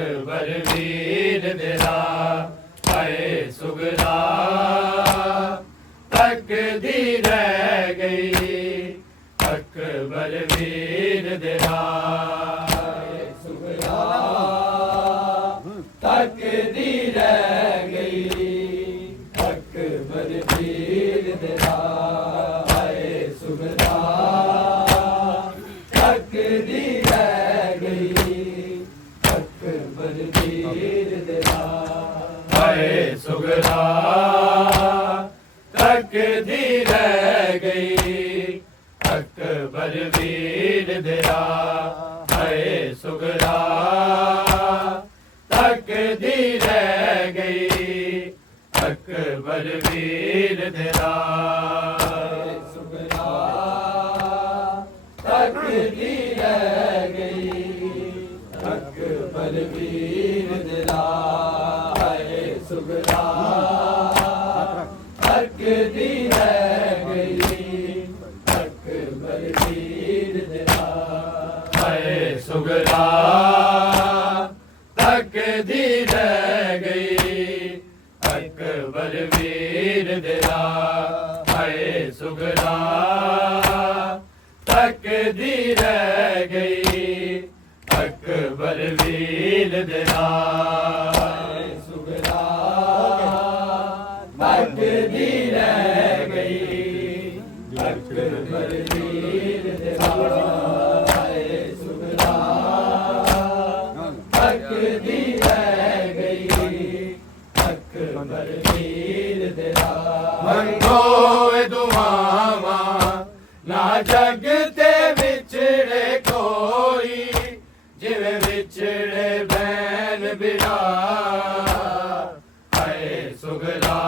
ਅਕਬਰ ਵੀਰ ਤੇਰਾ ਹਾਏ ਸੁਗਰਾ ਤੱਕਦੀ ਰਹਿ ਗਈ ਅਕਬਰ ਵੀਰ ਤੇਰਾ ਹਾਏ ਸੁਗਰਾ ਤੱਕਦੀ ਰਹਿ ਗਈ ਅਕਬਰ ਵੀਰ ਤੇਰਾ ਹਾਏ ਸੁਗਰਾ ਤੱਕਦੀ ਰਹਿ ਗਈ ਅਕਬਰ ਵੀਰ ਤੇਰਾ ਹਾਏ ਸੁਗਰਾ ਤੱਕਦੀ ਰਹਿ ਗਈ ਅਕਬਰ ਵੀਰ ਤੇਰਾ ਹਾਏ ਸੁਗਰਾ ਤੱਕਦੀ ਰਹਿ ਗਈ ਅਕਬਰ ਵੀਰ ਤੇਰਾ ਸੁਗਰਾ ਤੱਕਦੀ ਰਹਿ ਗਈ ਅਕਬਰ ਵੀਰ ਤੇਰਾ ਹਾਏ ਸੁਗਰਾ ਤੱਕਦੀ ਰਹਿ ਗਈ ਅਕਬਰ ਵੀਰ ਤੇਰਾ ਹਾਏ ਸੁਗਰਾ ਤੱਕਦੀ ਰਹਿ ਗਈ ਅਕਬਰ ਵੀਰ ਤੇਰਾ ਹਾਏ ਸੁਗਰਾ ਤੱਕਦੀ ਰਹਿ ਗਈ ਅਕਬਰ ਵੀਰ ਤੇਰਾ ਹਾਏ ਸੁਗਰਾ ਤੱਕਦੀ ਰਹਿ ਗਈ ਅਕਬਰ ਵੀਰ ਤੇਰਾ ਹਾਏ ਸੁਗਰਾ ਤੱਕਦੀ ਰਹਿ ਗਈ ਅਕਬਰ ਵੀਰ ਤੇਰਾ ਮੰਗੋ ਏ ਦੁਆਵਾਂ ਨਾ ਜਗ ਤੇ ਵਿਛੜੇ ਕੋਈ ਜਿਵੇਂ ਵਿਛੜੇ ਬੈਨ ਬਿਨਾ ਹਾਏ ਸੁਗਰਾ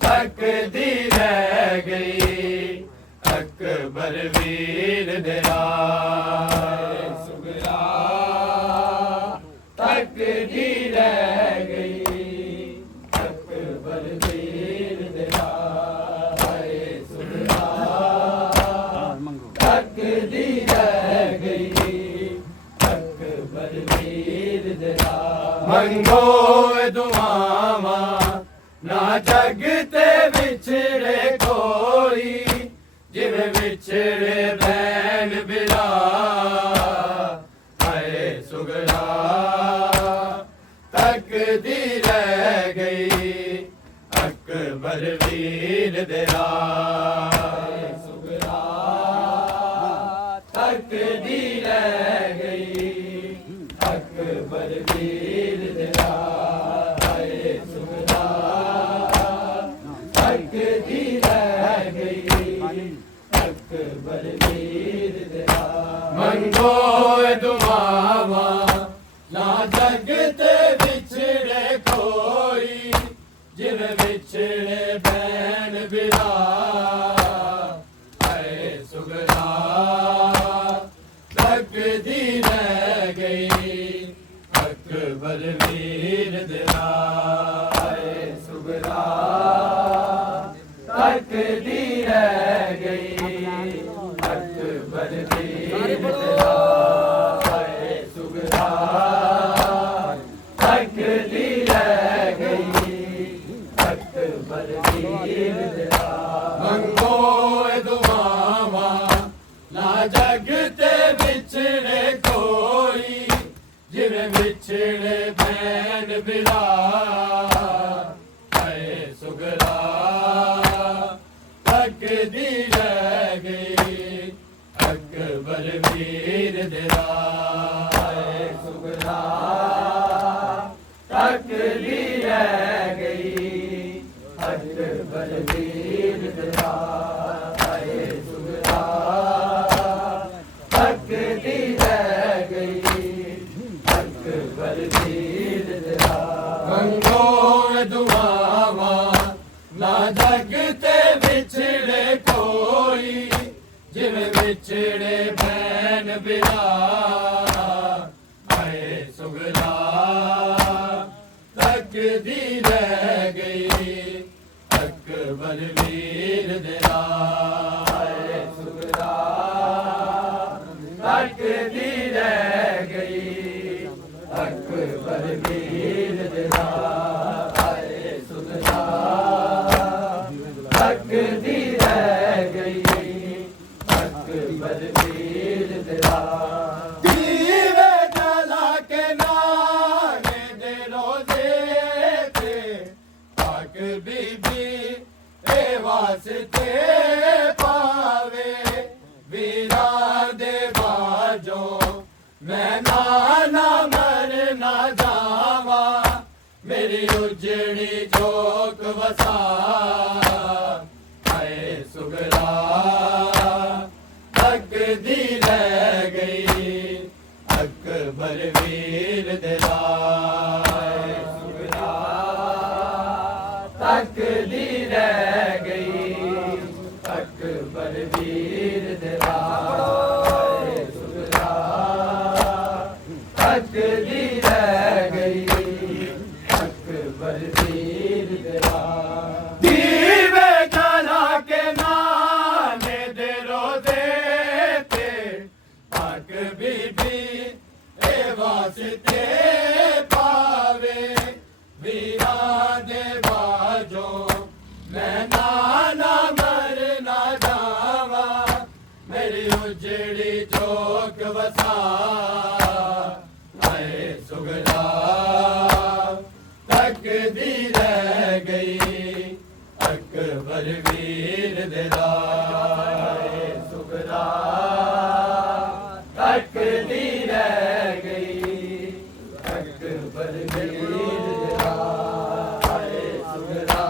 ਤੱਕਦੀ ਰਹਿ ਗਈ ਅਕਬਰ ਵੀਰ ਤੇਰਾ ਹਾਏ ਸੁਗਰਾ ਤੱਕਦੀ ਰਹਿ ਗਈ ਅਕਬਰ ਵੀਰ ਤੇਰਾ ਹਾਏ ਸੁਗਰਾ ਤੱਕਦੀ ਰਹਿ ਗਈ ਅਕਬਰ ਵੀਰ ਤੇਰਾ ਮੰਗੋ ਦੁਆਵਾਂ ਨਾ ਜਗ ਤੇ ਵਿਛੜੇ ਕੋਈ ਜਿਵੇਂ ਵਿਛੜੇ ਬੈਨ ਬਿਨਾ ਹਾਏ ਸੁਗਰਾ ਤੱਕਦੀ ਰਹਿ ਗਈ ਅਕਬਰ ਵੀਰ ਤੇਰਾ ਹਾਏ ਸੁਗਰਾ ਤੱਕਦੀ ਰਹਿ ਗਈ ਅਕਬਰ ਵੀਰ ਤੇਰਾ ਹਾਏ ਸੁਗਰਾ ਤੱਕਦੀ ਰਹਿ ਗਈ ਅਕਬਰ ਵੀਰ ਤੇਰਾ ਮੰਗੋ ਦੁਆਵਾਂ ਨਾ ਜਗ ਤੇ ਵਿਛੜੇ ਕੋਈ ਜਿਵੇਂ ਵਿਛੜੇ ਬੈਨ ਬਿਨਾ ਹਾਏ ਸੁਗਰਾ ਤੱਕਦੀ ਰਹਿ ਗਈ ਅਕਬਰ ਵੀਰ ਤੇਰਾ ਹਾਏ ਸੁਗਰਾ ਤੱਕਦੀ ਰਹਿ ਗਈ ਅਕਬਰ ਵੀਰ ਤੇਰਾ ਹਾਏ ਸੁਗਰਾ ਤੱਕਦੀ ਰਹਿ ਗਈ ਅਕਬਰ ਵੀਰ ਤੇਰਾ ਮੰਗੋ ਦੁਆਵਾਂ ਨਾ ਜਗ ਤੇ ਵਿਛੜੇ ਕੋਈ ਜਿਵੇਂ ਵਿਛੜੇ ਬੈਨ ਬਿਨਾ ਹਾਏ ਸੁਗਰਾ ਤੱਕਦੀ ਰਹਿ ਗਈ ਅਕਬਰ ਵੀਰ ਤੇਰਾ ਹਾਏ ਸੁਗਰਾ ਤੱਕਦੀ ਰਹਿ ਗਈ ਅਕਬਰ ਵੀਰ ਤੇਰਾ ਹਾਏ ਸੁਗਰਾ ਤੱਕਦੀ ਰਹਿ ਗਈ ਅਕਬਰ ਵੀਰ ਤੇਰਾ ਮੰਗੋ ਦੁਆਵਾਂ ਨਾ ਜਗ ਤੇ ਵਿਛੜੇ ਕੋਈ ਜਿਵੇਂ ਵਿਛੜੇ ਬੈਨ ਬਿਨਾ ਹਾਏ ਸੁਗਰਾ ਤੱਕਦੀ ਰਹਿ ਗਈ ਅਕਬਰ ਵੀਰ ਤੇਰਾ ਹਾਏ ਸੁਗਰਾ ਤੱਕਦੀ ਰਹਿ ਗਈ वीर तेरा आए सुगला तकदी रह गई अकबर वीर तेरा दीवे जला के नाने दे रोजे थे पाक बीबी ए वास्ते पावे वीरा दे बाजो मैं ना मर ना जावा मेरी उजड़ी चौक वसा आए सुगला तकदी रह गई अकबर वीर तेरा आए सुगला तकदी रह गई अकबर वीर तेरा आए सुगला तकदी रह गई अकबर वीर तेरा दीवे जला के नाने दे रोजे थे पाक बीबी ए वास्ते पावे वीरा दे बाजो मैं ना मर ना जावा मेरी उजड़ी चौक वसा आए सुगला तकदी रह गई अकबर वीर तेरा आए सुगला तकदी रह गई अकबर वीर तेरा आए सुगला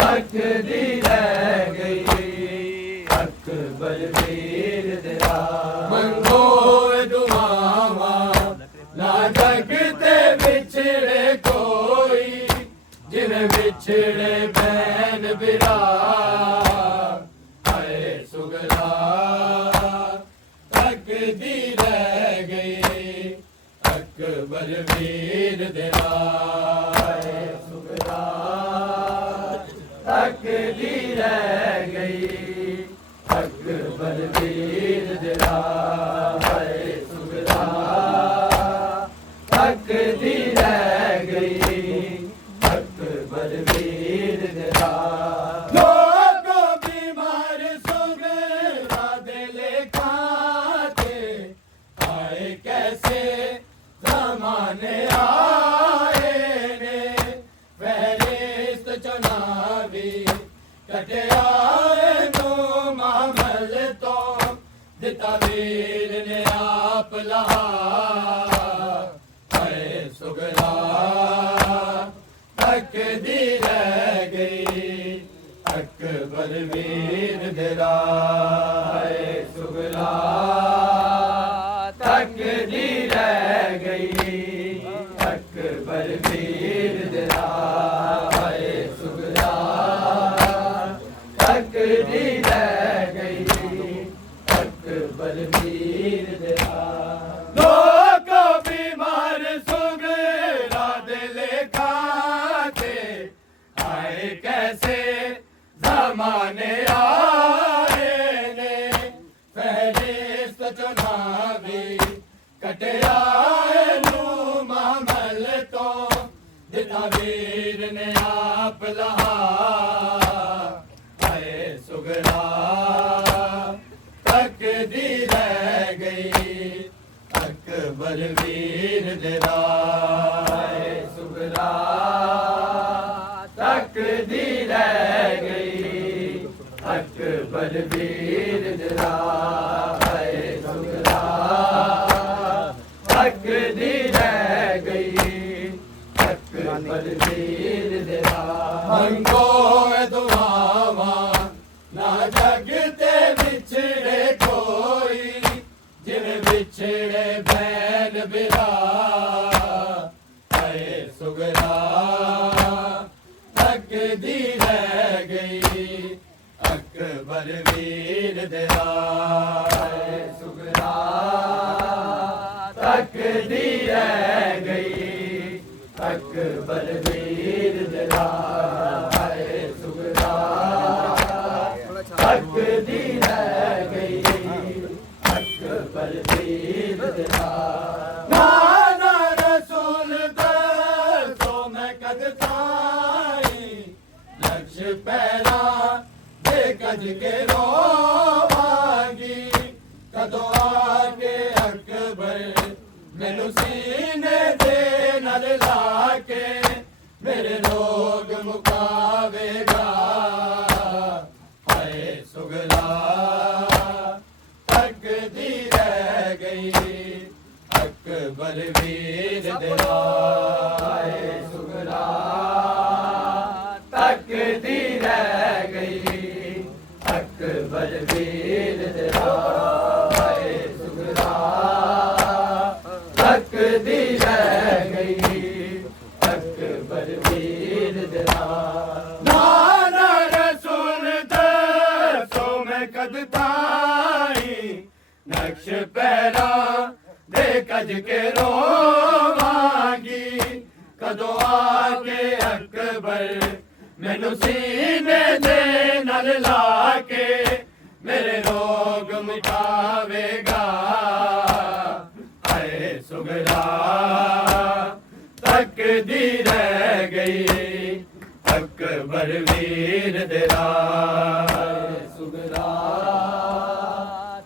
तकदी रह गई अकबर वीर तेरा मंगो दुआवा ना जगते बिछड़े कोई जिन बिछड़े बैन बिरा आए सुगला तकदी रह गई अकबर वीर तेरा आए सुगला तकदी रह गई अकबर वीर तेरा आए सुगला तकदी रह गई अकबर वीर तेरा लोगों बीमार सुगला दिल खाते आए कैसे जमाने आए ने फहरिस्त चुनावी कटिया नो मामल तो दिता वीर ने आप लहा आए सुगला तकदी रह गई अकबर वीर तेरा आए सुगला तकदी रह गई अकबर वीर तेरा आए सुगला तकदी रह गई अकबर वीर तेरा लोगों बीमार सुगला दिल खाते आए कैसे जमाने आए ने फहरिस्त चुनावी कटिया नू मामल तो दिता वीर ने आप लहा आए सुगला तकदी रह गई अकबर वीर तेरा आए सुगला तकदी रह गई अकबर वीर तेरा आए सुगला तकदी रह गई अकबर वीर तेरा हमको दुआवा ना जगते बिछड़े कोई जिन बिछड़े बैन बिरा आए सुगला तकदी रह गई अकबर वीर तेरा आए सुगला तकदी रह गई अकबर वीर तेरा आए सुगला तकदी रह गई अकबर वीर तेरा कज के रोवांगी कदों आके अकबर मैनू सीने दे नाल लाके मेरे रोग मुकावेगा हाय सुगला तकदी रह गई अकबर वीर दिला हाय सुगला तकदी रह गई अकबर वीर दिला हाय सुगला तकदी रह गई अकबर वीर दिला नाना रसूल दसो मैं कद ताई नक्श पैरा दे कज के रोवांगी कदों आके अकबर मैनू सीने दे नाल लाके मेरे रोग मिटावेगा हाय सुगला तकदी रह गई अकबर वीर दिला हाय सुगला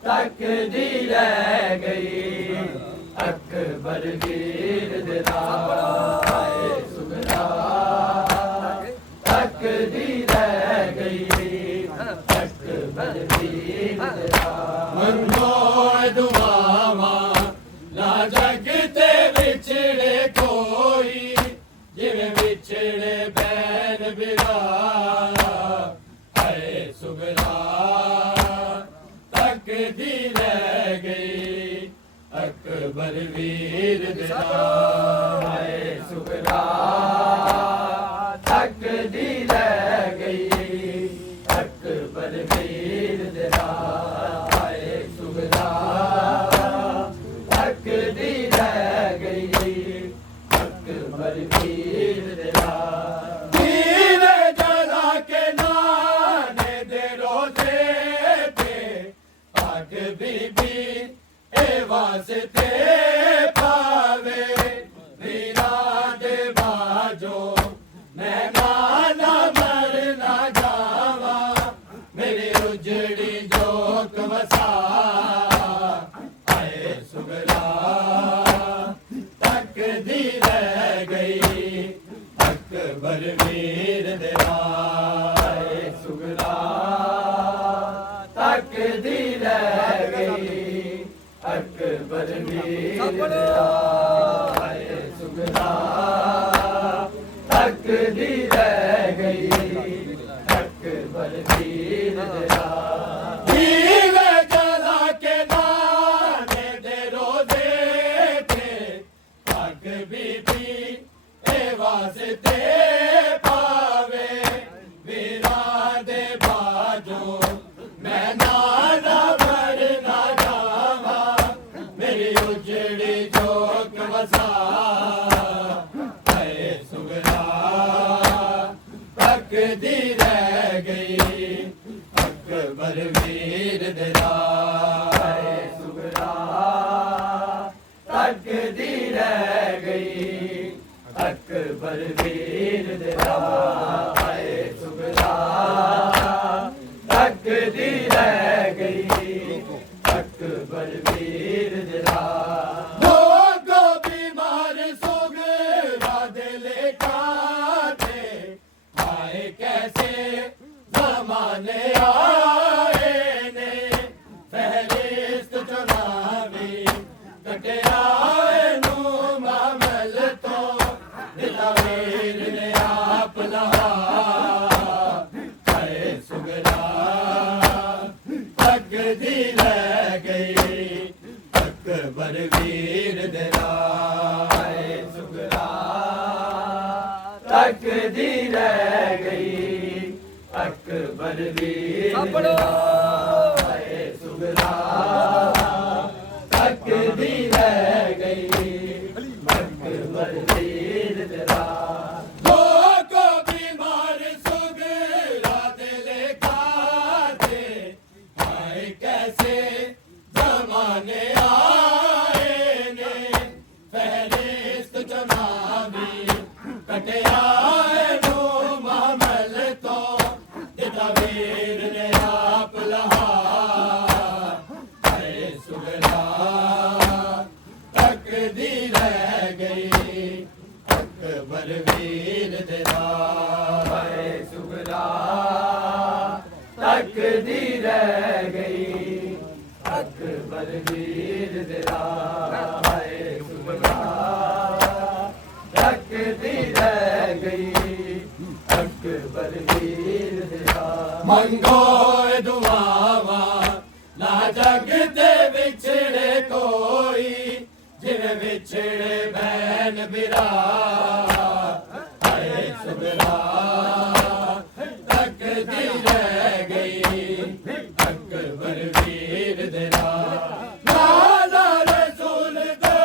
तकदी रह गई अकबर वीर दिला हाय सुगला तकदी रह गई अकबर वीर दिला मंगो दुआवा ना जग ते विछड़े कोई जिवें विछड़े बैन बिरा हाय सुगला तकदी रह गई अकबर वीर दिला हाय सुगला तकदी रह गई अकबर वीर दिला हाय सुगला तकदी रह गई अकबर वीर दिला दीवे जला के नाने दे रोजे थे पाक बीबी ए वास्ते पावे वीरा दे बाजो मैं गाना मर ना जावा मेरी उजड़ी जोत वसा आए सुगला तकदी रह गई अकबर वीर दिला आए सुगला तकदी रह गई अकबर वीर दिला हाय सुगला तकदी रह गई अकबर वीर दिला दीवे जला के नाने दे रोजे थे पाक बीबी ए वास्ते पावे वीरा दे बाजो मैं नाना मर ना जावा मेरी उजड़ी चौक वसा हाय सुगला तकदी रह गई अकबर वीर दिला हाय सुगला तकदी रह गई अकबर वीर दिला हाय सुगला तकदी रह गई अकबर वीर दिला लोगो बीमार सुगला दिल काटे आए कैसे जमाने आए ने फहरिस्त चुनावी कटिया नू मामल तो दिला वीर ने आप लहा हाय सुगला तकदी रह गई अकबर वीर दिला हाय सुगला तकदी रह गई अकबर वीर दिला हाय सुगला तकदी रह गई अकबर वीर दिला लोगो बीमार सुगला दिल खाते हाय कैसे जमाने आए ने फहरिस्त चुनावी कटिया नू मामल तो दिला वीर ने तेरा हाय सुगरा तकदी रह गई अकबर वीर तेरा मंगो दुआवा ना जग दे विछड़े कोई जिवें विछड़े भैन बिरा हाय सुगरा तकदी रह गई अकबर वीर तेरा नाला रसूल दे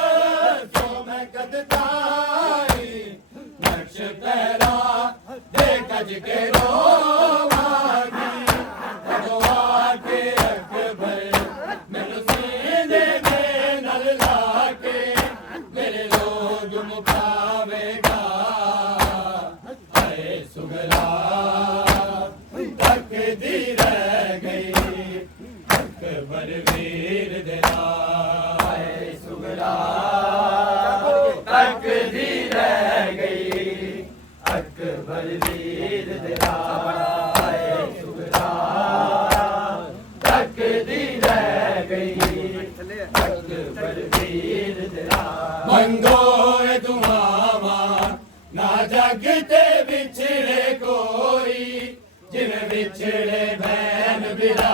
सो मैं कदताई नक्श पैरा दे कज के रोवागी भगवा के अकबर मैनू सीने दे नल लाके मेरे लोग मुकावेगा हाय सुगरा तकदी रह गई अकबर वीर तेरा हाय सुगरा तकदी रह गई अकबर वीर तेरा हाय सुगरा तकदी रह गई अकबर वीर तेरा मंगो दुआवा ना जग ते विछड़े कोई जिवें विछड़े भैन बिरा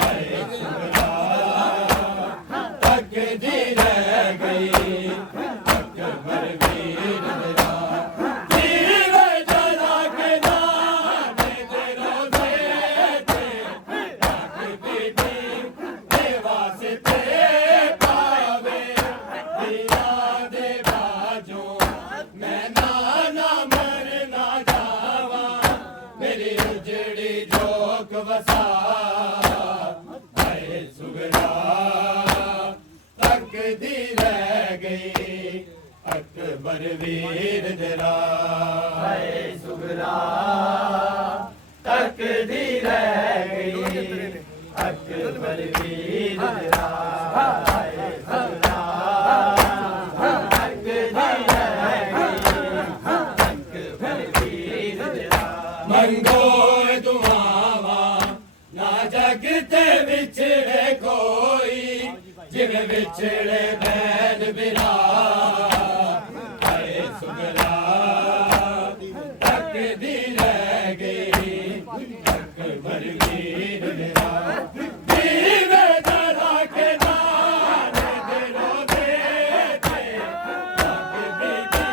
हाय सुगरा तकदी रह गई अकबर वीर तेरा जीवे जरा के नाने दे रोज़े ते राख बेटी दे वास्ते पावे हीरा दे बाजों मैं ना मर ना जावा मेरी उजड़ी जोक वसा हाय सुगरा तकदी रह गई अकबर वीर तेरा हाय सुगरा तकदी रह गई अकबर वीर तेरा हाय सुगरा तकदी रह गई अकबर वीर तेरा मंगो दुआवा ना जग ते विछड़े कोई जिवें विछड़े भैन बिरा हाय सुगरा तकदी रह गई अकबर वीर तेरा जीवे जरा के नाने दे रोज़े ते राख बेटी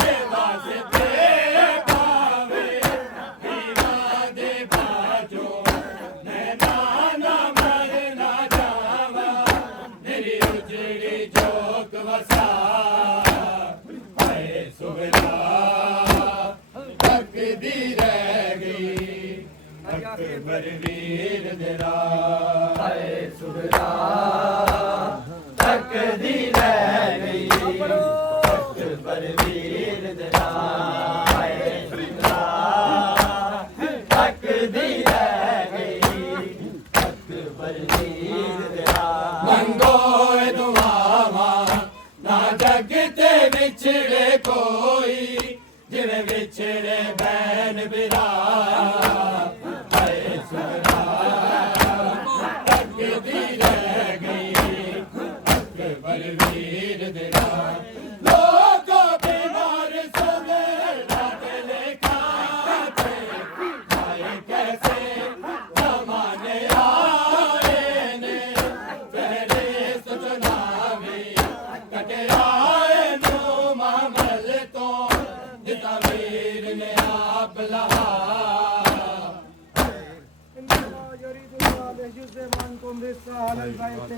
दे वास्ते पावे हीरा दे बाजों मैं ना मर ना जावा मेरी उजड़ी जोक वसा हाय सुगरा तकदी रह गई अकबर वीर तेरा हाय सुगरा तकदी रह गई अकबर वीर तेरा हाय सुगरा तकदी रह गई अकबर वीर तेरा मंगो दुआवा ना जग ते विछड़े कोई जिवें विछड़े भैन बिरा हाय सुगरा तकदी रह गई अकबर वीर तेरा लोगों बीमार सुगरा दिल खाते हाय कैसे जमाने आए ने पहले सुनावी कटे आए नो मामल तो जिता वीर ने आप लहा يريد الله يجزي عنكم بالسهل البيت